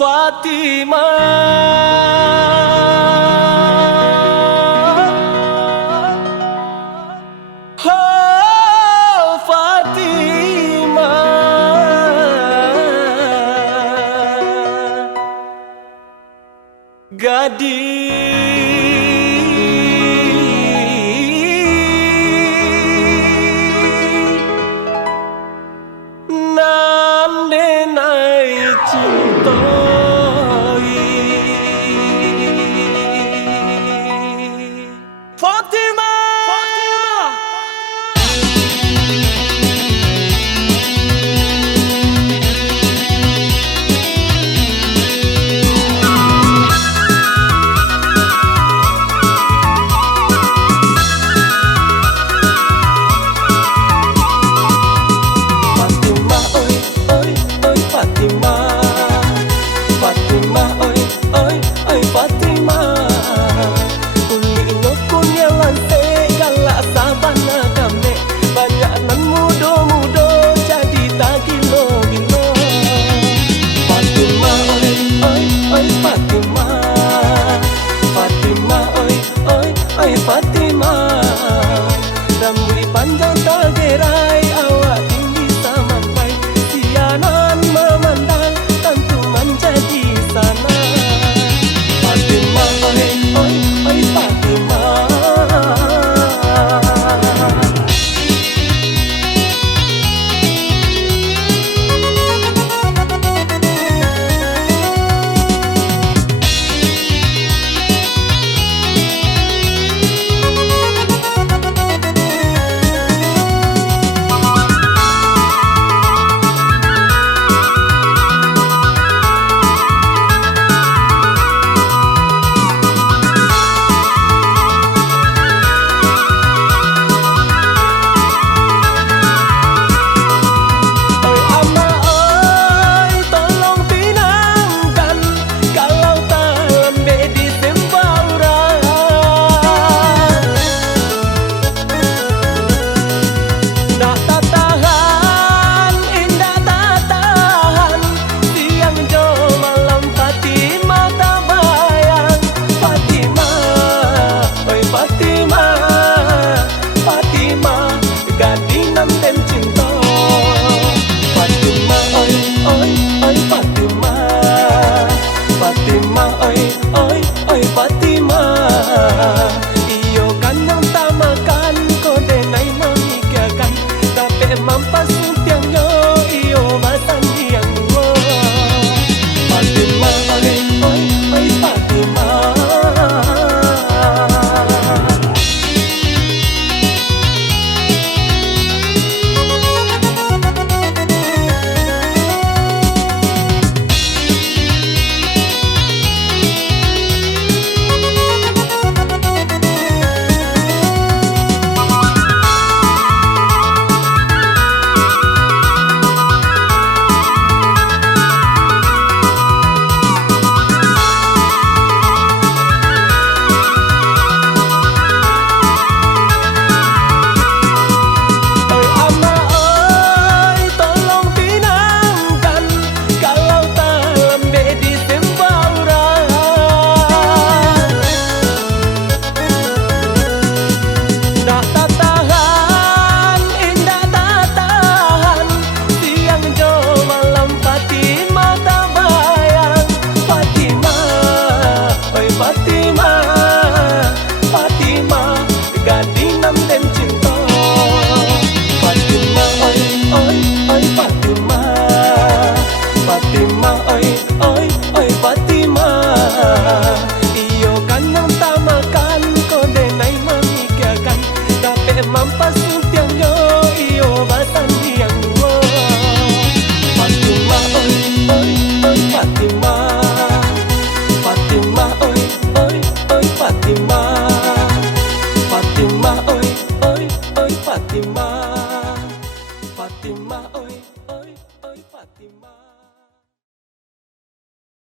Fatimah, oh Fatimah, gadis nan denai cintai. Fatimah, Fatimah, rambut panjang tak gerai, awak tinggi sampai sianan memandang, tentu menjadi sana. Fatimah, oi, oi, oi Fatimah. Fatimah, oi, oi, oi Fatimah, iyo kan yang tak makan, kau denai memikirkan, tapi mampas tiang yo, iyo masan yang dua. Fatimah, oi, oi, oi Fatimah. Fatimah, oi, oi, oi Fatimah, iyo kan yang tak makan, kau denai memikirkan, tapi mampas tiang yo, iyo basan yang dua. Fatimah, oi, oi, oi Fatimah, Fatimah, oi, oi, oi Fatimah, Fatimah, oi, oi, oi Fatimah, Fatimah, oi, oi, oi Fatimah.